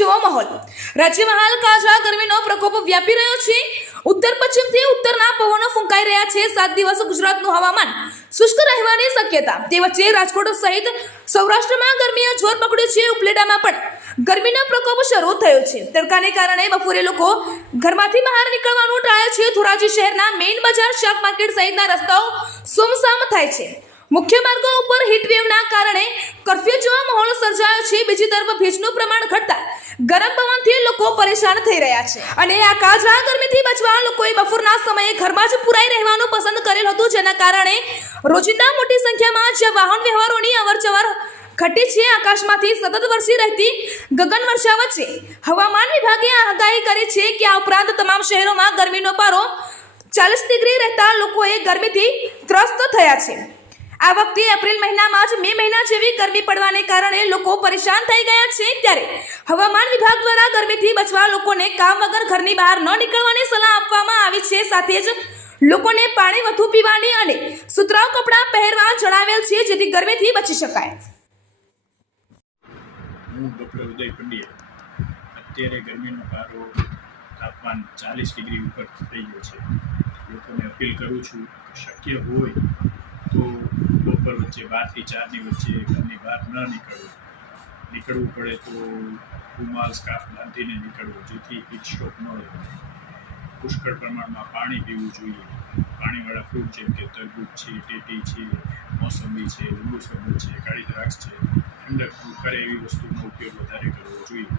જેવો માહોલ। રાજ્યમાં હાલ કાળઝાળ ગરમીનો પ્રકોપ વ્યાપી રહ્યો છે। ઉત્તર પશ્ચિમથી ઉત્તરના પવનો ફૂંકાઈ રહ્યા છે। 7 દિવસ ગુજરાતનું હવામાન શુષ્ક રહેવાની શક્યતા। તે વચ્ચે રાજકોટ સહિત સૌરાષ્ટ્રમાં ગરમીએ જોર પકડ્યું છે। ઉપલેટામાં પણ ગરમીનો પ્રકોપ શરૂ થયો છે। તડકાને કારણે બપોરે લોકો ઘરમાંથી બહાર નીકળવાનું ટાળે છે। ધોરાજી શહેરના મેઇન બજાર, શાક માર્કેટ સહિતના રસ્તાઓ સુમસામ થાય છે। મુખ્ય માર્ગો ઉપર હીટવેવના કારણે કર્ફ્યુ જેવો માહોલ સર્જાયો છે। બીજી તરફ ભેજનું પ્રમાણ ઘટતા ગરમ પવનથી લોકો પરેશાન થઈ રહ્યા છે અને આ કાળઝાળ ગરમીથી બચવા લોકોએ બપોરના સમયે ઘરમાં જ પુરાઈ રહેવાનું પસંદ કરેલ હતું, જેના કારણે રોજિંદા મોટી સંખ્યામાં જે વાહન વ્યવહારોની અવરજવર ઘટી છે। આકાશમાંથી સતત વરસી રહેતી ગગન વર્ષા વચ્ચે હવામાન વિભાગે આગાહી કરી છે કે આ ઉપરાંત તમામ શહેરોમાં ગરમીનો પારો 40 ડિગ્રી રહેતા લોકોએ ગરમીથી ત્રસ્ત થયા છે। આ વખતે એપ્રિલ મહિનામાં જ મે મહિના જેવી ગરમી પડવાને કારણે લોકો પરેશાન થઈ ગયા છે। ત્યારે હવામાન વિભાગ દ્વારા ગરમીથી બચવા લોકોને કામ વગર ઘરની બહાર ન નીકળવાની સલાહ આપવામાં આવી છે। સાથે જ લોકોને પાણી વધુ પીવાની અને સુતરાઉ કપડાં પહેરવા જણાવેલ છે, જેથી ગરમીથી બચી શકાય। હું ડૉક્ટર ઉદય પંડ્યા। અત્યારે ગરમીનો પારો તાપમાન 40 ડિગ્રી ઉપર થઈ ગયો છે। લોકોને અપીલ કરું છું કે શક્ય હોય તો બપોર વચ્ચે 12 થી 4ની વચ્ચે ઘરની બહાર ન નીકળવું પડે તો રૂમાલ, સ્કાર્ફ બાંધીને નીકળવું, જેથી હીટ સ્ટ્રોક ન થાય। પુષ્કળ પ્રમાણમાં પાણી પીવું જોઈએ। પાણીવાળા ફ્રૂટ જેમ કે તરબૂચ છે, ટેટી છે, મોસંબી છે, લીંબુ શરબત છે, કાળી દ્રાક્ષ છે, ઠંડક કરે એવી વસ્તુનો ઉપયોગ વધારે કરવો જોઈએ।